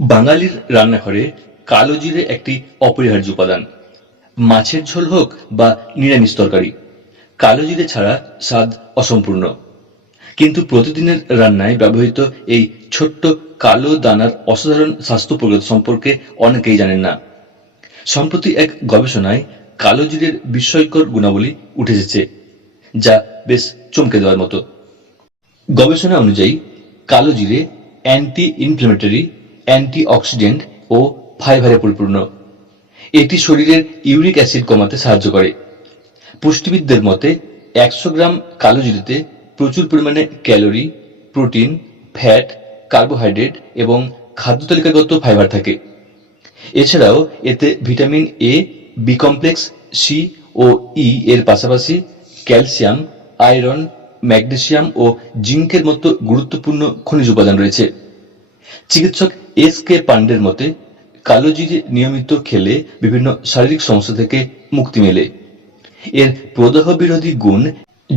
বাঙালির রান্নাঘরে কালো জিরে একটি অপরিহার্য উপাদান। মাছের ঝোল হোক বা নিরামিষ তরকারি, কালো জিরে ছাড়া স্বাদ অসম্পূর্ণ। কিন্তু প্রতিদিনের রান্নায় ব্যবহৃত এই ছোট্ট কালো দানার অসাধারণ স্বাস্থ্য প্রগতি সম্পর্কে অনেকেই জানেন না। সম্প্রতি এক গবেষণায় কালো জিরের বিস্ময়কর গুণাবলী উঠে এসেছে, যা বেশ চমকে দেওয়ার মতো। গবেষণা অনুযায়ী কালো জিরে অ্যান্টি ইনফ্ল্যামেটরি, অ্যান্টিঅক্সিডেন্ট ও ফাইবারে পরিপূর্ণ। এটি শরীরের ইউরিক অ্যাসিড কমাতে সাহায্য করে। পুষ্টিবিদদের মতে 100 গ্রাম কালো জিরেতে প্রচুর পরিমাণে ক্যালোরি, প্রোটিন, ফ্যাট, কার্বোহাইড্রেট এবং খাদ্য তালিকাগত ফাইবার থাকে। এছাড়াও এতে vitamin A, B complex, C ও ই এর পাশাপাশি ক্যালসিয়াম, আয়রন, ম্যাগনেসিয়াম ও জিঙ্কের মতো গুরুত্বপূর্ণ খনিজ উপাদান রয়েছে। চিকিৎসক এস কে পান্ডের মতে কালো জিরে নিয়মিত খেলে বিভিন্ন শারীরিক সমস্যা থেকে মুক্তি মেলে। এর প্রদাহ বিরোধী গুণ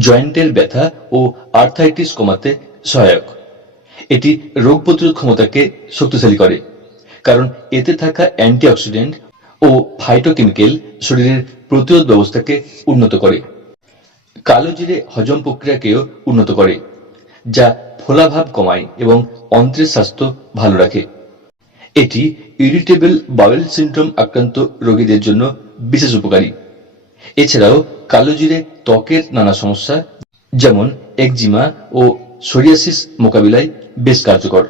জয়েন্টের ব্যথা ও আর্থ্রাইটিস কমাতে সহায়ক। এটি রোগ প্রতিরোধ ক্ষমতাকে শক্তিশালী করে, কারণ এতে থাকা অ্যান্টিঅক্সিডেন্ট ও ফাইটোকেমিক্যাল শরীরের প্রতিরোধ ব্যবস্থাকে উন্নত করে। কালো জিরে হজম প্রক্রিয়াকেও উন্নত করে, যা ফোলাভাব কমায় এবং অন্ত্রের স্বাস্থ্য ভালো রাখে। এটি ইরিটেবল বাওয়েল সিনড্রোম আক্রান্ত রোগীদের জন্য বিশেষ উপকারী। এছাড়াও কালো জিরে ত্বকের নানা সমস্যা যেমন একজিমা ও সোরিয়াসিস মোকাবিলায় বেশ কার্যকর।